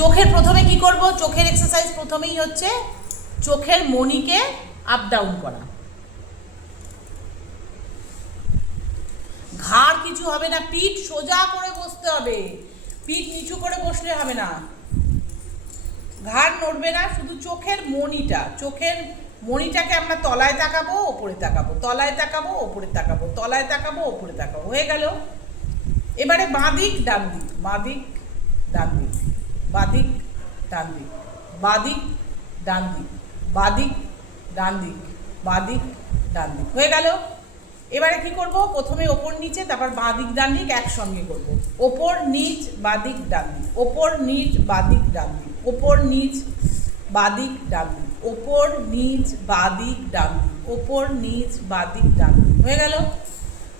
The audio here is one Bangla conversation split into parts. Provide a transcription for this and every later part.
চোখের প্রথমে কি করব? চোখের এক্সারসাইজ প্রথমেই হচ্ছে চোখের মণিকে আপ ডাউন করা। ঘাড় কিছু হবে না, পিঠ সোজা করে বসতে হবে। পিঠ নিচু করে বসলে হবে না। ঘাড় নড়বে না, শুধু চোখের মণিটা। চোখের মণিটাকে আমরা তলায় তাকাবো, ওপরে তাকাবো। তলায় তাকাবো, ওপরে তাকাবো। তলায় তাকাবো, ওপরে তাকাবো। হয়ে গেল। এবারে বাঁদিক ডান দিক। বাঁদিক ডান দিক। বাদিক ডান দিক বাদিক ডান দিক বাদিক ডান দিক বাদিক ডান দিক হয়ে গেল। এবারে কি করব? প্রথমে ওপর নিচে, তারপর বাদিক ডান দিক একসঙ্গে করব। ওপর নিচ, বাদিক ডান দিক ওপর নিচ, বাদিক ডান দিক ওপর নিচ, বাদিক ডান দিক ওপর নিচ, বাদিক ডান দিক ওপর নিচ, বাদিক ডান দিক হয়ে গেল।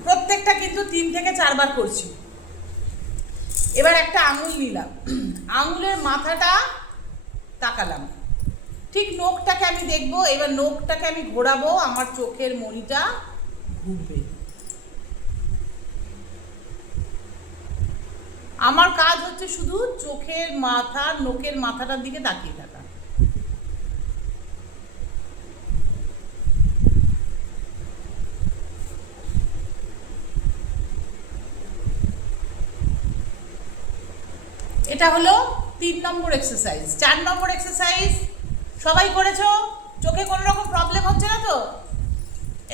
প্রত্যেকটা কিন্তু তিন থেকে চারবার করছি। এবার একটা আঙুল নিলাম। আঙুলের মাথাটা তাকালাম। ঠিক নোখটাকে আমি দেখব, এবার নোখটাকে আমি ঘোরাবো, আমার চোখের মনিটা ঘুরবে। আমার কাজ হচ্ছে শুধু চোখের মাথা, নোখের মাথাটার দিকে তাকিয়ে থাকা। এটা হলো তিন নম্বর এক্সারসাইজ চার নম্বর এক্সারসাইজ সবাই করেছ? চোখে কোনো রকম প্রবলেম হচ্ছে না তো?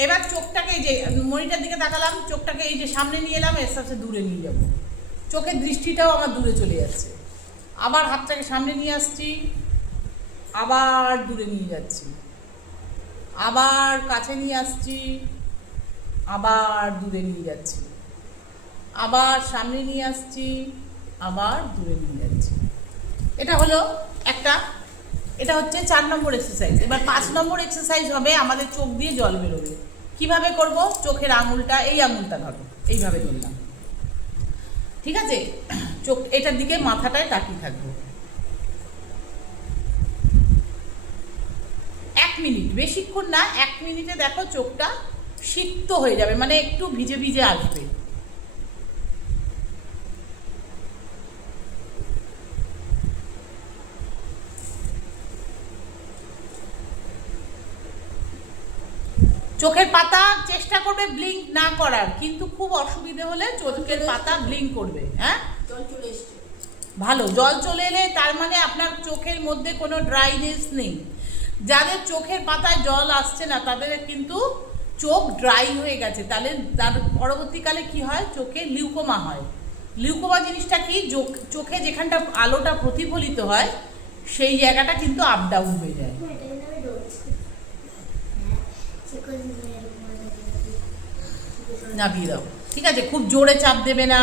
এবার চোখটাকে এই যে, মনিটার দিকে তাকালাম, চোখটাকে এই যে সামনে নিয়ে এলাম, এর সাথে দূরে নিয়ে যাব। চোখের দৃষ্টিটাও আমার দূরে চলে যাচ্ছে। আবার হাতটাকে সামনে নিয়ে আসছি, আবার দূরে নিয়ে যাচ্ছি। আবার কাছে নিয়ে আসছি, আবার দূরে নিয়ে যাচ্ছি। আবার সামনে নিয়ে আসছি আবার দূরে নিয়ে যাচ্ছি। এটা হলো একটা, এটা হচ্ছে চার নম্বর এক্সারসাইজ এবার পাঁচ নম্বর এক্সারসাইজ হবে আমাদের চোখ দিয়ে জল বেরোবে। কীভাবে করব? চোখের আঙুলটা, এই আঙুলটা ধরো, এইভাবে ধরলাম। ঠিক আছে? চোখ, এটার দিকে মাথাটায় তাকিয়ে থাকব। এক মিনিট, বেশিক্ষণ না, এক মিনিটে দেখো চোখটা সিক্ত হয়ে যাবে মানে একটু ভিজে ভিজে আসবে। চোখের পাতা চেষ্টা করবে ব্লিঙ্ক না করার কিন্তু খুব অসুবিধে হলে চোখের পাতা ব্লিঙ্ক করবে হ্যাঁ? ভালো জল চলে এলে তার মানে আপনার চোখের মধ্যে কোনো ড্রাইনেস নেই। যাদের চোখের পাতায় জল আসছে না তাদের কিন্তু চোখ ড্রাই হয়ে গেছে। তাহলে তার পরবর্তীকালে কি হয়? চোখে লিউকোমা হয়। লিউকোমা জিনিসটা কি? চোখ- চোখে যেখানটা আলোটা প্রতিফলিত হয় সেই জায়গাটা কিন্তু আপ ডাউন হয়ে যায়। নামিয়ে দাও ঠিক আছে খুব জোরে চাপ দেবে না।